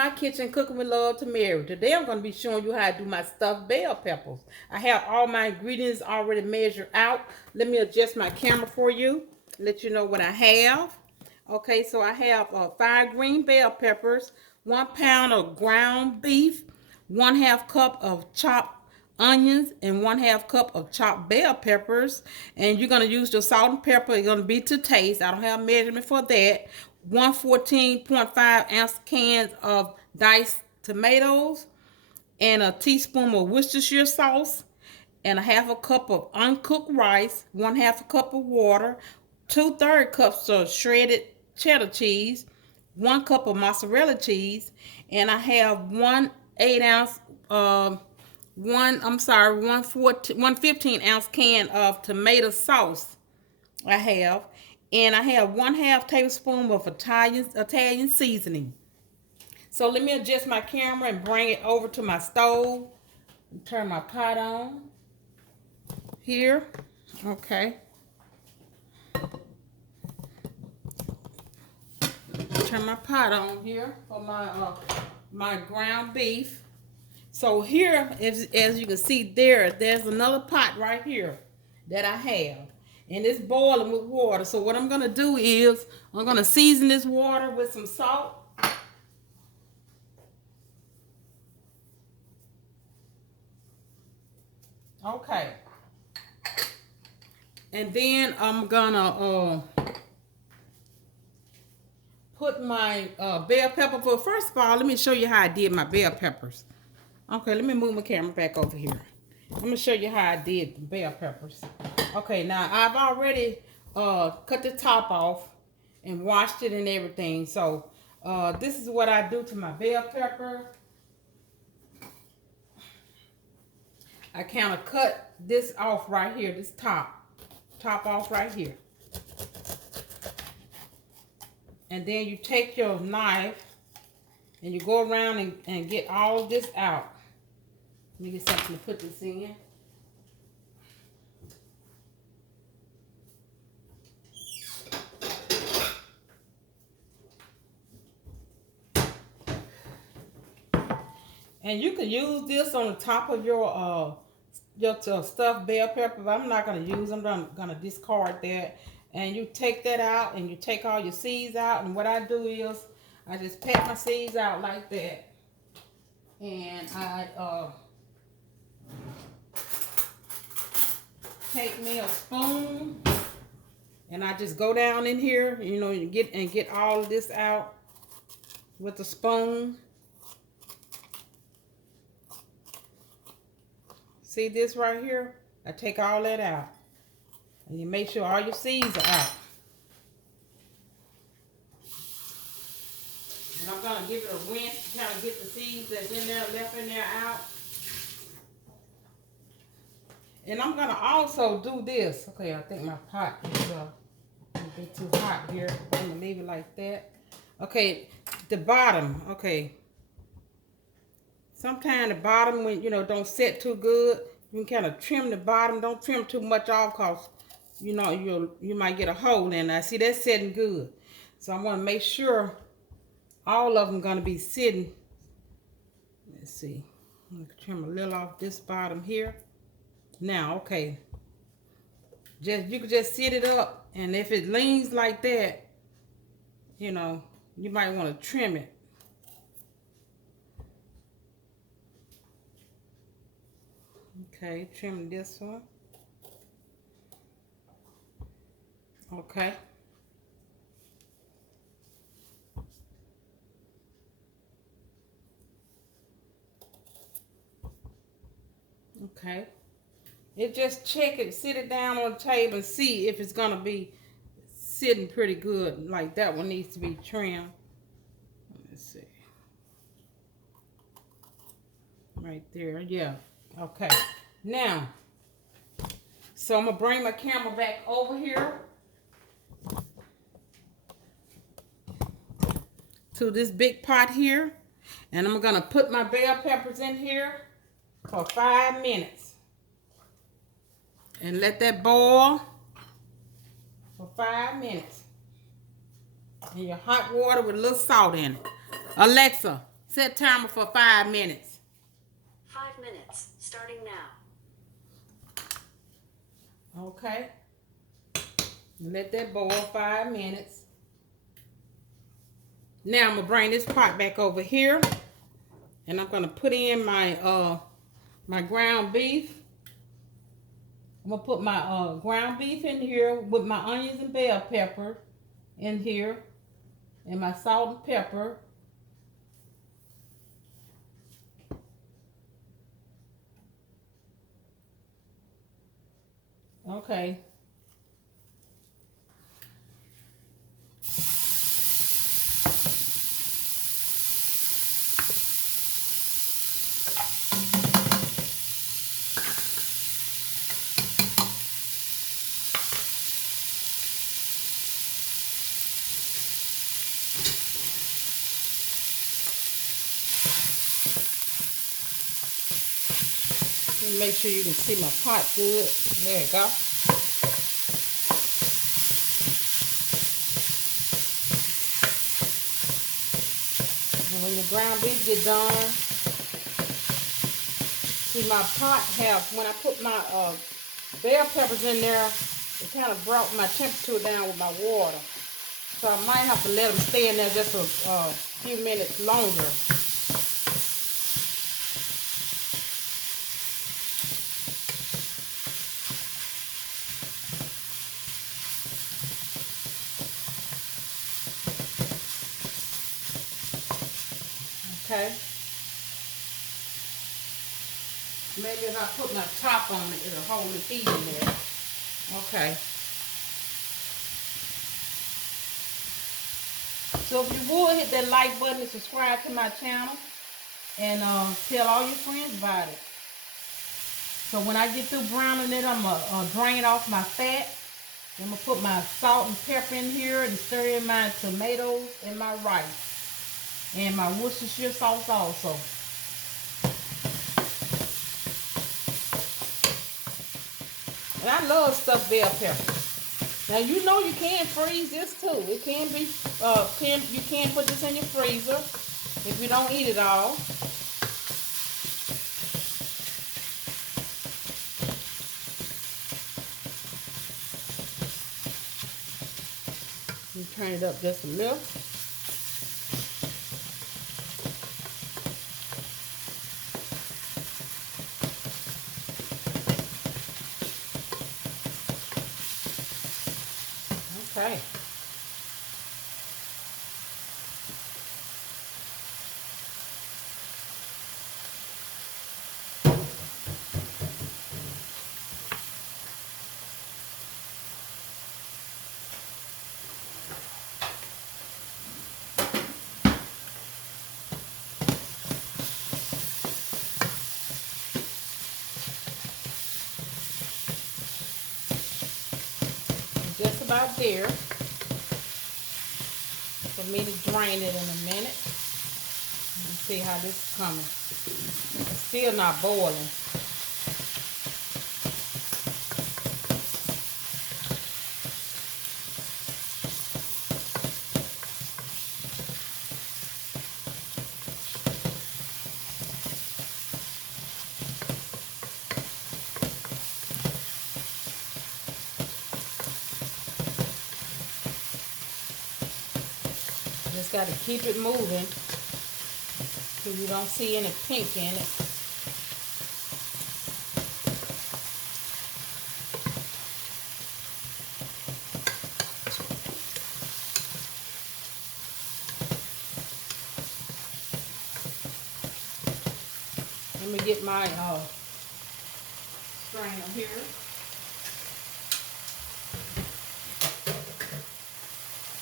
my kitchen, cooking with love to Mary. Today I'm going to be showing you how to do my stuffed bell peppers. I have all my ingredients already measured out. Let me adjust my camera for you, let you know what I have. Okay, so I have 5 green bell peppers, 1 pound of ground beef, 1/2 cup of chopped onions, and 1/2 cup of chopped bell peppers. And you're going to use the salt and pepper. It's going to be to taste. I don't have measurement for that. 1 14.5 ounce cans of diced tomatoes, and a teaspoon of Worcestershire sauce, and 1/2 cup of uncooked rice, 1/2 cup of water, 2/3 cups of shredded cheddar cheese, 1 cup of mozzarella cheese, and I have 1 15 ounce can of tomato sauce. I have 1/2 tablespoon of Italian seasoning. So let me adjust my camera and bring it over to my stove. Turn my pot on here. Okay. Turn my pot on here for my ground beef. So here, as you can see there's another pot right here that I have. And it's boiling with water. So what I'm going to do is I'm going to season this water with some salt. Okay. And then I'm going to put my bell pepper for. First of all, let me show you how I did my bell peppers. Okay, let me move my camera back over here. I'm going to show you how I did the bell peppers. Okay, now I've already cut the top off and washed it and everything. So this is what I do to my bell pepper. I kind of cut this off right here, this top off right here. And then you take your knife and you go around and get all of this out. Let me get something to put this in. And you can use this on the top of your stuffed bell pepper. But I'm not going to use them. I'm going to discard that. And you take that out and you take all your seeds out. And what I do is I just pat my seeds out like that. And I take me a spoon and I just go down in here, you know, and get all of this out with a spoon. See this right here? I take all that out. And you make sure all your seeds are out. And I'm going to give it a rinse to kind of get the seeds that's in there, left in there out. And I'm going to also do this. Okay, I think my pot is a bit too hot here. I'm going to leave it like that. Okay, the bottom. Okay. Sometimes the bottom, when you know, don't set too good, you can kind of trim the bottom. Don't trim too much off, cause you know you might get a hole in there. See, that's sitting good. So I want to make sure all of them gonna be sitting. Let's see. I'm gonna trim a little off this bottom here. Now, okay. You can just sit it up, and if it leans like that, you know, you might want to trim it. Okay, trim this one. Okay. Okay. It just check it, sit it down on the table and see if it's gonna be sitting pretty good. Like that one needs to be trimmed. Let's see. Right there, yeah. Okay. Now, so I'm gonna bring my camera back over here to this big pot here, and I'm gonna put my bell peppers in here for 5 minutes and let that boil for 5 minutes in your hot water with a little salt in it. Alexa, Set timer for 5 minutes. 5 minutes, starting now. Okay. Let that boil 5 minutes. Now I'm gonna bring this pot back over here, and I'm gonna put in my my ground beef. I'm gonna put my ground beef in here with my onions and bell pepper in here, and my salt and pepper. Okay. Make sure you can see my pot good. There you go. And when your ground beef get done, see my pot have, when I put my bell peppers in there, it kind of brought my temperature down with my water. So I might have to let them stay in there just a few minutes longer. Okay. Maybe if I put my top on it, it'll hold the heat in there. Okay. So if you would, hit that like button and subscribe to my channel. And tell all your friends about it. So when I get through browning it, I'm going to drain off my fat. I'm going to put my salt and pepper in here and stir in my tomatoes and my rice. And my Worcestershire sauce also. And I love stuffed bell peppers. Now you know you can freeze this too. It can be, you can put this in your freezer if you don't eat it all. You turn it up just a little. Okay. Just about there for me to drain it in a minute. You see how this is coming. It's still not boiling. Just got to keep it moving so you don't see any pink in it. Let me get my strainer here.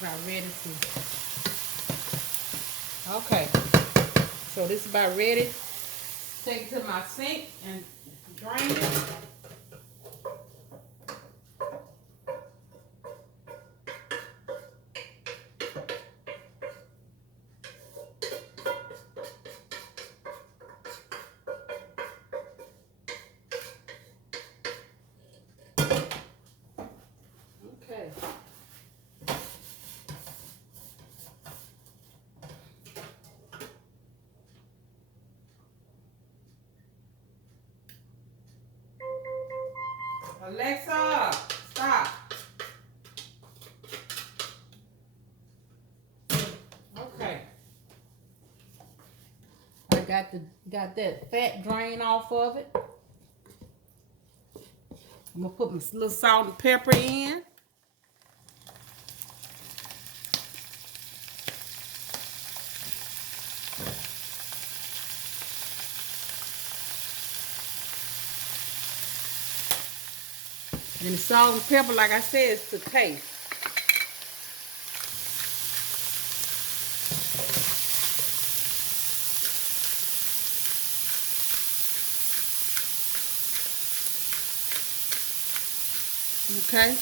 About ready to. Okay, so this is about ready. Take it to my sink and drain it. Okay. Alexa, stop. Okay. I got that fat drain off of it. I'm gonna put my little salt and pepper in. And the salt and pepper, like I said, is to taste. Okay.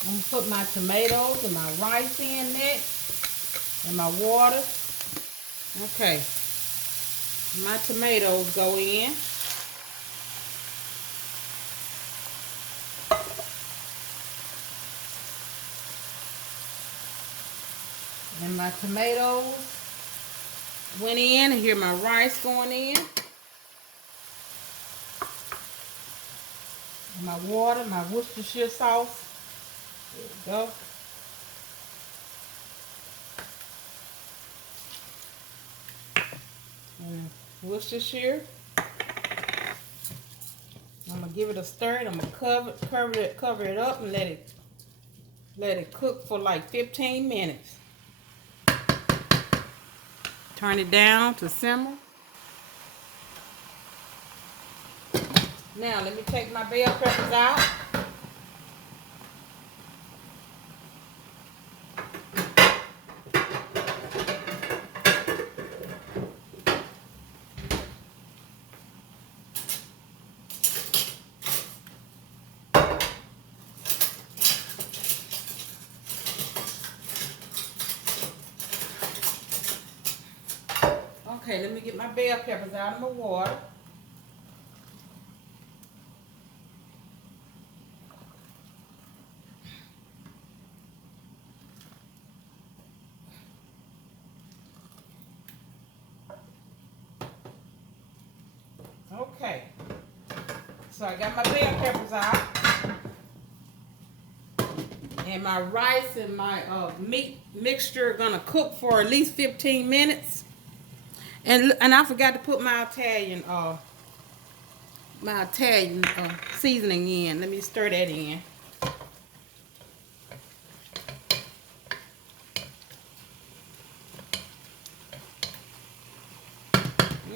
I'm gonna put my tomatoes and my rice in next, and my water. Okay. My tomatoes go in. And my tomatoes went in, and here my rice going in. And my water, my Worcestershire sauce. There we go. And Worcestershire. I'm gonna give it a stir. I'm gonna cover it up and let it cook for like 15 minutes. Turn it down to simmer. Now let me take my bell peppers out. Okay, let me get my bell peppers out of my water. Okay, so I got my bell peppers out. And my rice and my meat mixture are gonna cook for at least 15 minutes. And I forgot to put my Italian seasoning in. Let me stir that in.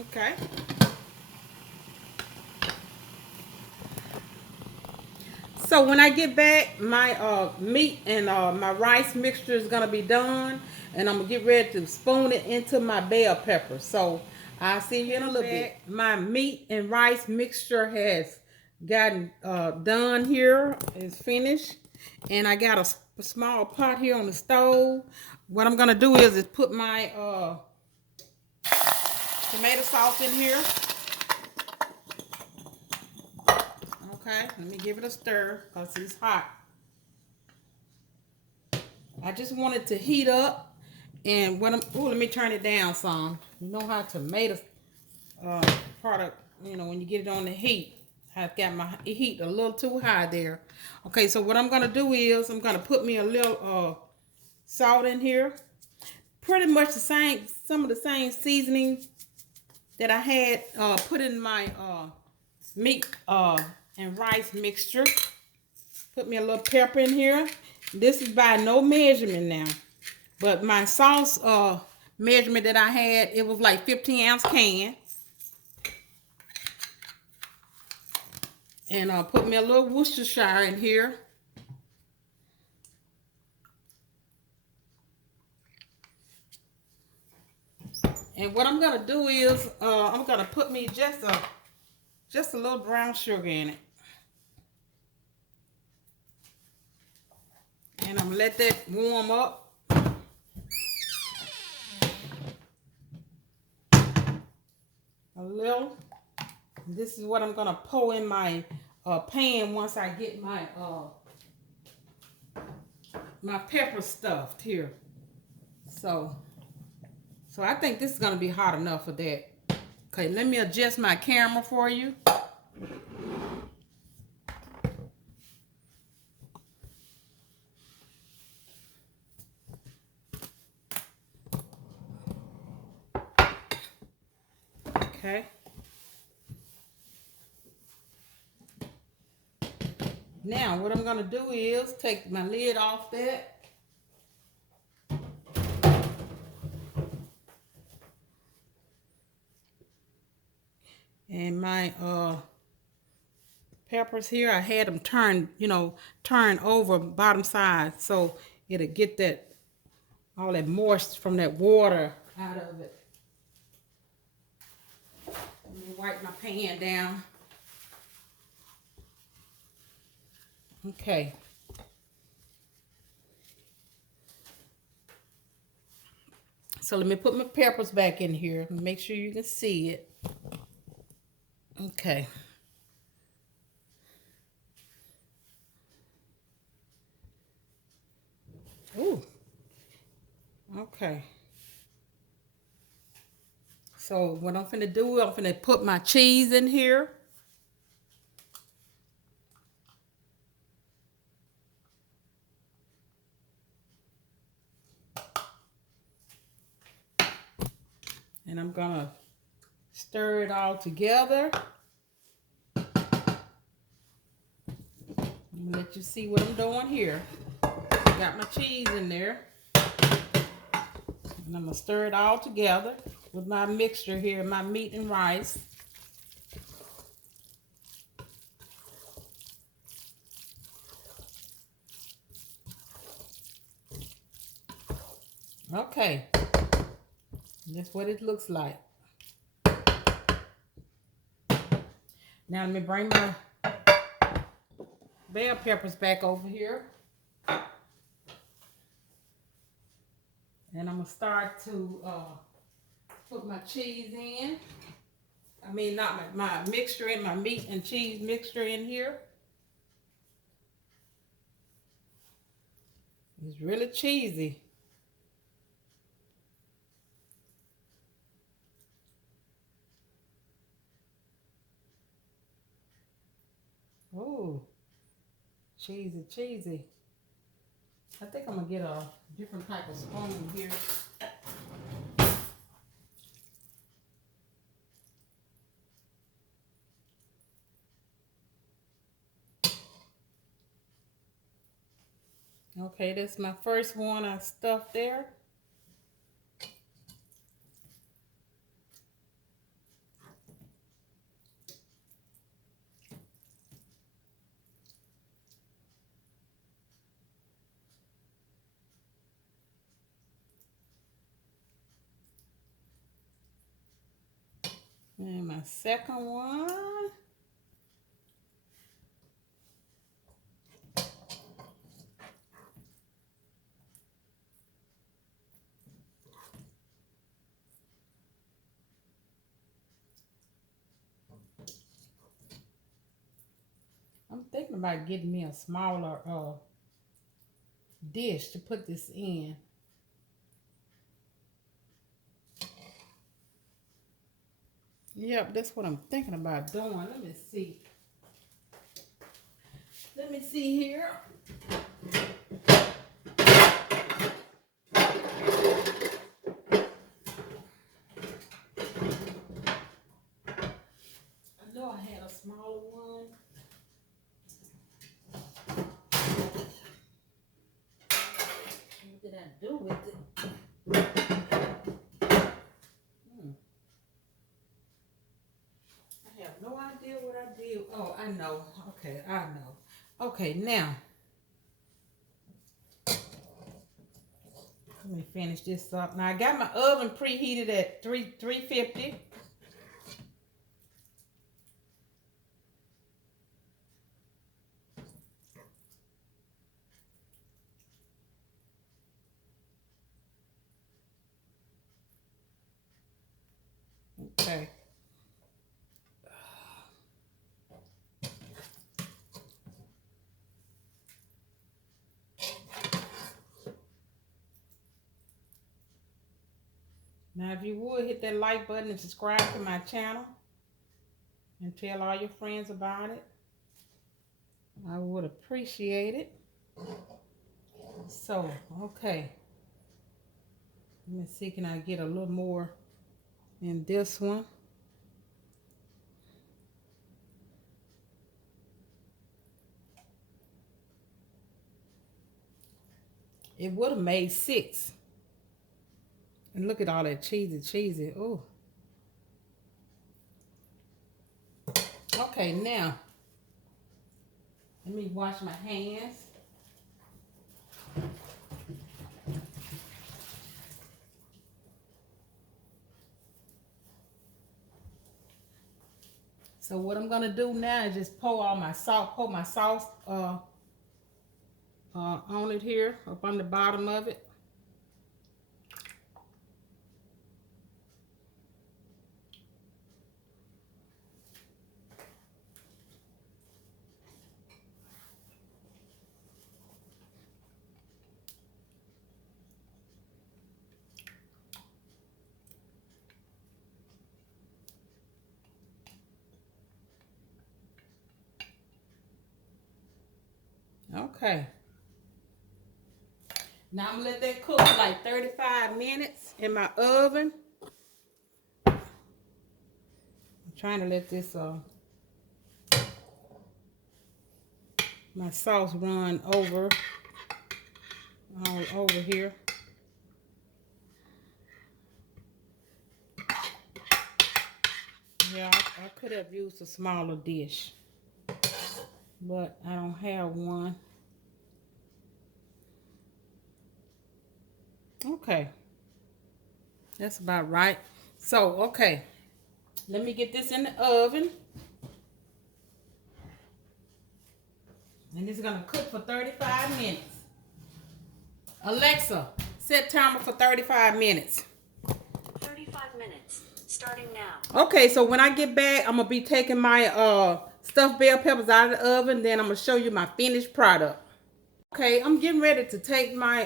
Okay. So when I get back, my meat and my rice mixture is gonna be done, and I'm gonna get ready to spoon it into my bell pepper. So I'll see you in a little bit. My meat and rice mixture has gotten done here. It's finished, and I got a small pot here on the stove. What I'm gonna do is put my tomato sauce in here. Okay, let me give it a stir because it's hot. I just want it to heat up, and when let me turn it down some. You know how tomato product, when you get it on the heat, I've got my heat a little too high there. Okay, so what I'm gonna do is I'm gonna put me a little salt in here. Pretty much the same, some of the same seasoning that I had put in my meat and rice mixture. Put me a little pepper in here. This is by no measurement now, but my sauce measurement that I had, it was like 15-ounce can. And put me a little Worcestershire in here. And what I'm gonna do is I'm gonna put me just a little brown sugar in it. And I'm gonna let that warm up. A little. This is what I'm gonna pour in my pan once I get my my pepper stuffed here. So I think this is gonna be hot enough for that. Okay, let me adjust my camera for you. Okay. Now, what I'm going to do is take my lid off that. And my peppers here, I had them turn, turn over bottom side so it'll get that, all that moist from that water out of it. Let me wipe my pan down. Okay. So let me put my peppers back in here and make sure you can see it. Okay. Ooh. Okay. So what I'm finna do, I'm finna put my cheese in here. And I'm gonna stir it all together. Let you see what I'm doing here. Got my cheese in there. And I'm gonna stir it all together with my mixture here, my meat and rice. Okay. That's what it looks like. Now let me bring my bell peppers back over here. And I'm gonna start to put my cheese in. I mean, not my mixture in, my meat and cheese mixture in here. It's really cheesy. Oh, cheesy, cheesy. I think I'm gonna get a different type of spoon here. Okay, that's my first one I stuffed there. And my second one. I'm thinking about getting me a smaller dish to put this in. Yep, that's what I'm thinking about doing. Let me see. Let me see here. I know I had a smaller one. What did I do with it? I have no idea what I did. Oh, I know. Okay, I know. Okay, now. Let me finish this up. Now I got my oven preheated at 350. Okay. Now, if you would hit that like button and subscribe to my channel and tell all your friends about it, I would appreciate it. So, okay. Let me see, can I get a little more in this one? It would have made 6. And look at all that cheesy. Oh. Okay, now, let me wash my hands. So what I'm gonna do now is just pour my sauce on it here, up on the bottom of it. Okay. Now I'm gonna let that cook for like 35 minutes in my oven. I'm trying to let this my sauce run over all over here. Yeah, I could have used a smaller dish, but I don't have one. Okay, that's about right. So, okay, let me get this in the oven. And it's gonna cook for 35 minutes. Alexa, set timer for 35 minutes. 35 minutes, starting now. Okay, so when I get back, I'm gonna be taking my stuffed bell peppers out of the oven. Then I'm gonna show you my finished product. Okay, I'm getting ready to take my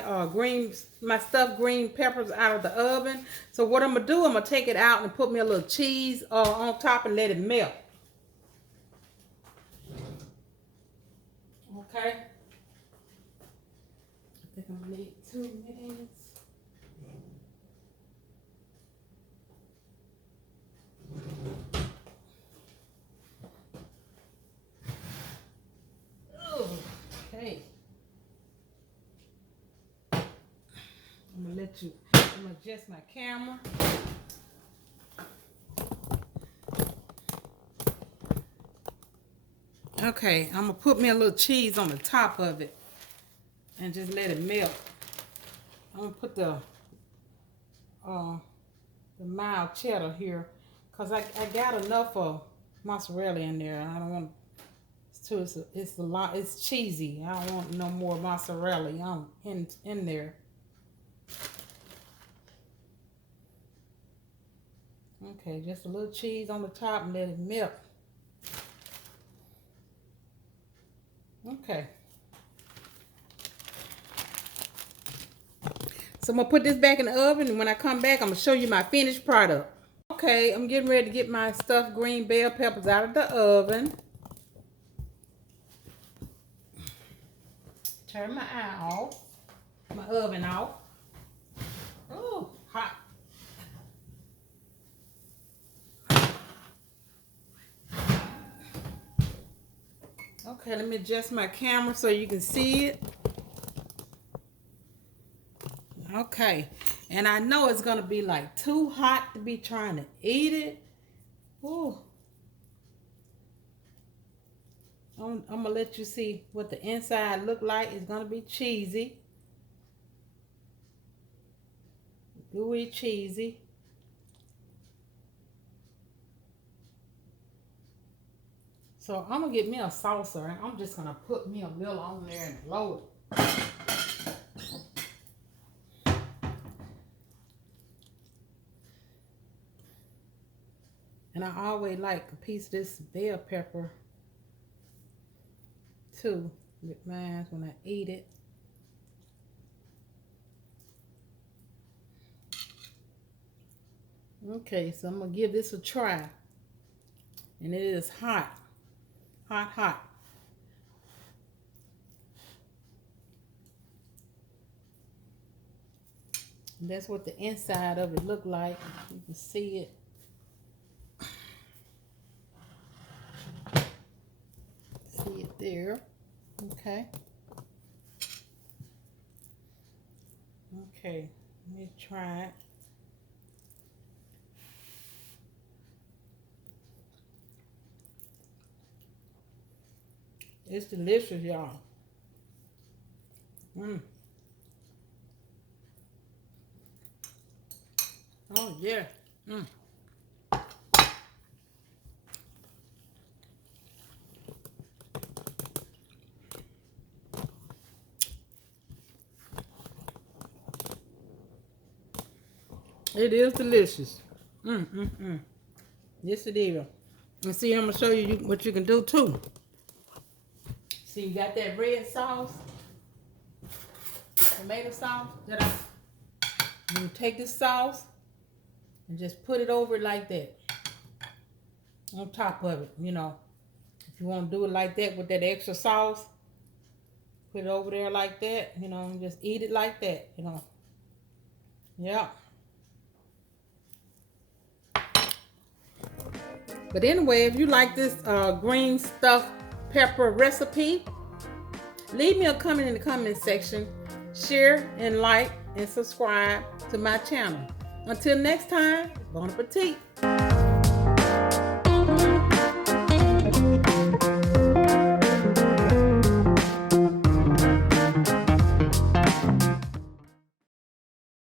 stuffed green peppers out of the oven. So what I'm gonna do, I'm gonna take it out and put me a little cheese on top and let it melt. Okay. I think I'm gonna need 2 minutes. Okay. I'm gonna adjust my camera. Okay, I'm gonna put me a little cheese on the top of it and just let it melt. I'm gonna put the mild cheddar here because I got enough of mozzarella in there. I don't want it's a lot. It's cheesy. I don't want no more mozzarella in there. Okay, just a little cheese on the top and let it melt. Okay. So I'm gonna put this back in the oven, and when I come back, I'm gonna show you my finished product. Okay, I'm getting ready to get my stuffed green bell peppers out of the oven. Turn my oven off. Oh, hot. Okay, let me adjust my camera so you can see it. Okay, and I know it's gonna be like too hot to be trying to eat it. Ooh. I'm gonna let you see what the inside look like. It's gonna be cheesy, gooey cheesy. So I'm gonna get me a saucer, and I'm just gonna put me a little on there and load it. And I always like a piece of this bell pepper too with mine when I eat it. Okay, so I'm gonna give this a try. And it is hot. Hot, hot. And that's what the inside of it look like. You can see it. See it there. Okay. Okay, let me try it. It's delicious, y'all. Oh, yeah. It is delicious. Yes, it is. And see, I'm going to show you what you can do, too. See, you got that red sauce, tomato sauce. You take this sauce and just put it over it like that. On top of it, you know. If you want to do it like that with that extra sauce, put it over there like that, you know, and just eat it like that, you know. Yeah. But anyway, if you like this green stuffed pepper recipe, leave me a comment in the comment section. Share and like and subscribe to my channel. Until next time, bon appetit.